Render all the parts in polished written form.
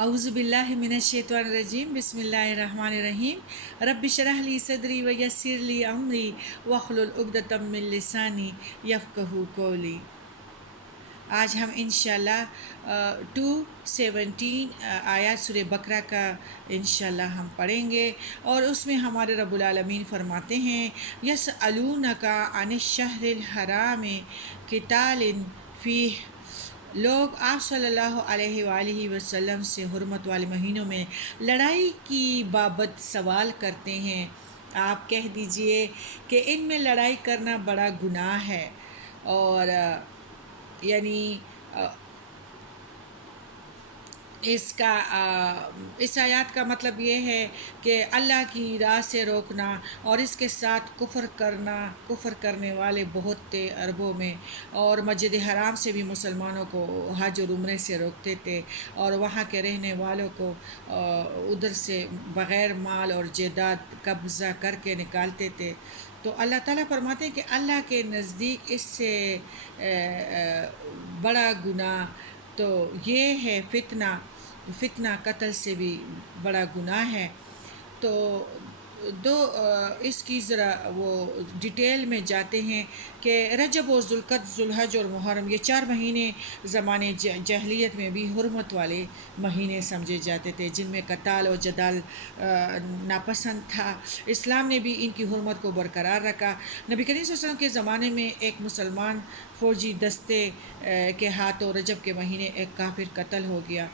اعوذ باللہ من الشیطان الرجیم بسم اللہ الرحمن الرحیم رب اشرح لی صدری ویسر لی امری واحلل عقدۃ من لسانی یفقہوا قولی۔ آج ہم انشاءاللہ 217 آیات سورہ بقرہ کا انشاءاللہ ہم پڑھیں گے، اور اس میں ہمارے رب العالمین فرماتے ہیں یسألونک عن الشہر الحرام قتال فیہ، لوگ آپ صلی اللہ علیہ وآلہ وسلم سے حرمت والے مہینوں میں لڑائی کی بابت سوال کرتے ہیں۔ آپ کہہ دیجئے کہ ان میں لڑائی کرنا بڑا گناہ ہے، اور یعنی اس آیات کا مطلب یہ ہے کہ اللہ کی راہ سے روکنا، اور اس کے ساتھ کفر کرنے والے بہت تھے عربوں میں، اور مسجد حرام سے بھی مسلمانوں کو حج اور عمرے سے روکتے تھے، اور وہاں کے رہنے والوں کو ادھر سے بغیر مال اور جائیداد قبضہ کر کے نکالتے تھے۔ تو اللہ تعالیٰ فرماتے ہیں کہ اللہ کے نزدیک اس سے بڑا گناہ تو یہ ہے فتنہ قتل سے بھی بڑا گناہ ہے۔ تو اس کی ذرا وہ ڈیٹیل میں جاتے ہیں کہ رجب و ذوالقعدہ، ذوالحج اور محرم، یہ 4 مہینے زمانے جاہلیت میں بھی حرمت والے مہینے سمجھے جاتے تھے، جن میں قتال و جدال ناپسند تھا۔ اسلام نے بھی ان کی حرمت کو برقرار رکھا۔ نبی کریم صلی اللہ علیہ وسلم کے زمانے میں ایک مسلمان فوجی دستے کے ہاتھوں رجب کے مہینے ایک کافر قتل ہو گیا،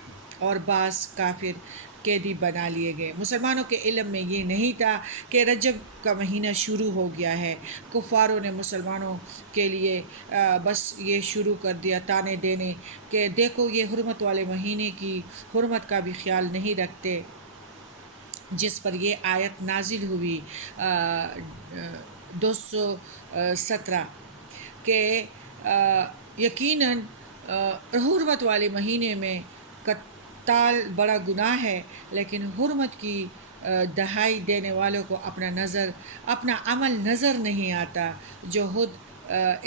اور بعض کافر قیدی بنا لیے گئے۔ مسلمانوں کے علم میں یہ نہیں تھا کہ رجب کا مہینہ شروع ہو گیا ہے۔ کفاروں نے مسلمانوں کے لیے بس یہ شروع کر دیا تانے دینے کہ دیکھو یہ حرمت والے مہینے کی حرمت کا بھی خیال نہیں رکھتے، جس پر یہ آیت نازل ہوئی 217 کہ یقیناً حرمت والے مہینے میں قتال بڑا گناہ ہے، لیکن حرمت کی دہائی دینے والوں کو اپنا عمل نظر نہیں آتا، جو خود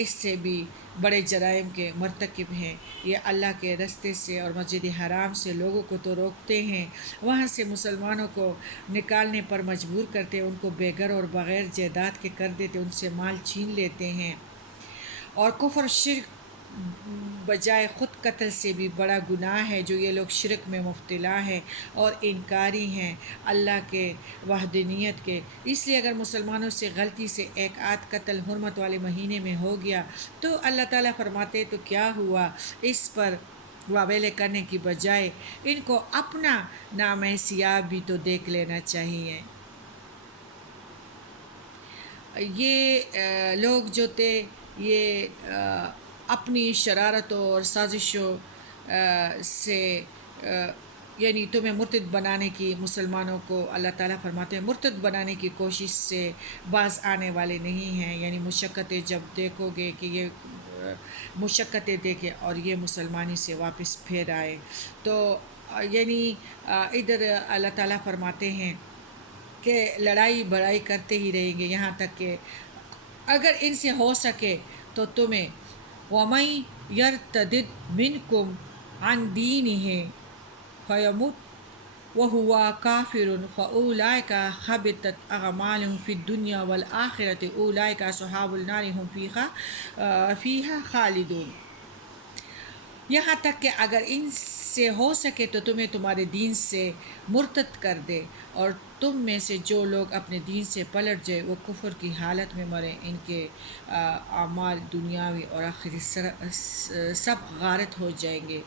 اس سے بھی بڑے جرائم کے مرتکب ہیں۔ یہ اللہ کے رستے سے اور مسجد حرام سے لوگوں کو تو روکتے ہیں، وہاں سے مسلمانوں کو نکالنے پر مجبور کرتے، ان کو بے گھر اور بغیر جائیداد کے کر دیتے، ان سے مال چھین لیتے ہیں۔ اور کفر شرک بجائے خود قتل سے بھی بڑا گناہ ہے، جو یہ لوگ شرک میں مبتلا ہیں اور انکاری ہیں اللہ کے وحدانیت کے۔ اس لیے اگر مسلمانوں سے غلطی سے ایک آدھ قتل حرمت والے مہینے میں ہو گیا تو اللہ تعالیٰ فرماتے تو کیا ہوا، اس پر واویلے کرنے کی بجائے ان کو اپنا نام سیاہ بھی تو دیکھ لینا چاہیے۔ یہ لوگ جو تھے یہ اپنی شرارتوں اور سازشوں سے یعنی تمہیں مرتد بنانے کی، مسلمانوں کو اللہ تعالیٰ فرماتے ہیں مرتد بنانے کی کوشش سے باز آنے والے نہیں ہیں۔ یعنی مشقتیں جب دیکھو گے کہ یہ مشقتیں دیکھے اور یہ مسلمانی سے واپس پھر آئے، تو یعنی ادھر اللہ تعالیٰ فرماتے ہیں کہ لڑائی بڑائی کرتے ہی رہیں گے یہاں تک کہ اگر ان سے ہو سکے تو تمہیں وَمَن يَرْتَدِدْ مِنْكُمْ عَنْ دِينِهِ فَيَمُتْ وَهُوَ كَافِرٌ فَأُولَئِكَ حَبِطَتْ أَعْمَالُهُمْ فِي الدُّنْيَا وَالْآخِرَةِ أُولَئِكَ أَصْحَابُ النَّارِ هُمْ فِيهَا خَالِدُونَ۔ یہاں تک کہ اگر ان سے ہو سکے تو تمہیں تمہارے دین سے مرتد کر دے، اور تم میں سے جو لوگ اپنے دین سے پلٹ جائے وہ کفر کی حالت میں مریں، ان کے اعمال دنیاوی اور آخری سب غارت ہو جائیں گے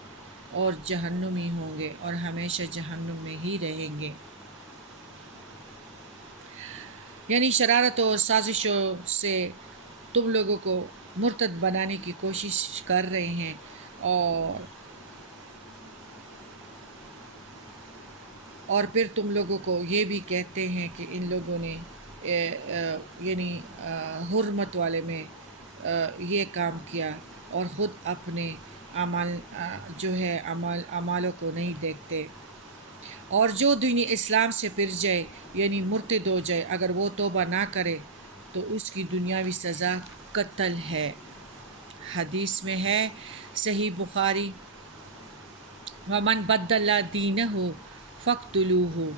اور جہنمی ہوں گے اور ہمیشہ جہنم میں ہی رہیں گے۔ یعنی شرارتوں اور سازشوں سے تم لوگوں کو مرتد بنانے کی کوشش کر رہے ہیں، اور پھر تم لوگوں کو یہ بھی کہتے ہیں کہ ان لوگوں نے یعنی حرمت والے میں یہ کام کیا، اور خود اپنے عمل جو ہے اعمالوں کو نہیں دیکھتے۔ اور جو دین اسلام سے پھر جائے یعنی مرتد ہو جائے، اگر وہ توبہ نہ کرے تو اس کی دنیاوی سزا قتل ہے۔ حدیث میں ہے، صحیح بخاری ومن بدل دینہ فقتلوہ.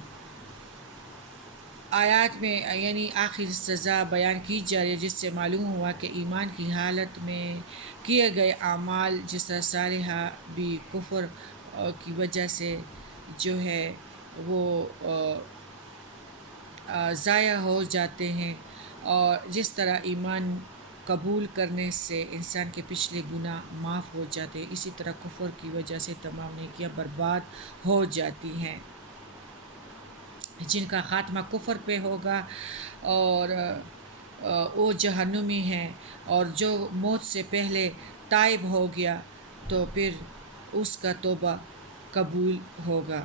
آیات میں یعنی آخر سزا بیان کی جا رہی ہے، جس سے معلوم ہوا کہ ایمان کی حالت میں کیے گئے اعمال جس طرح صالحہ بھی کفر کی وجہ سے جو ہے وہ ضائع ہو جاتے ہیں، اور جس طرح ایمان قبول کرنے سے انسان کے پچھلے گناہ معاف ہو جاتے ہیں، اسی طرح کفر کی وجہ سے تمام نیکیاں برباد ہو جاتی ہیں. جن کا خاتمہ کفر پہ ہوگا اور وہ جہنمی ہیں، اور جو موت سے پہلے تائب ہو گیا تو پھر اس کا توبہ قبول ہوگا.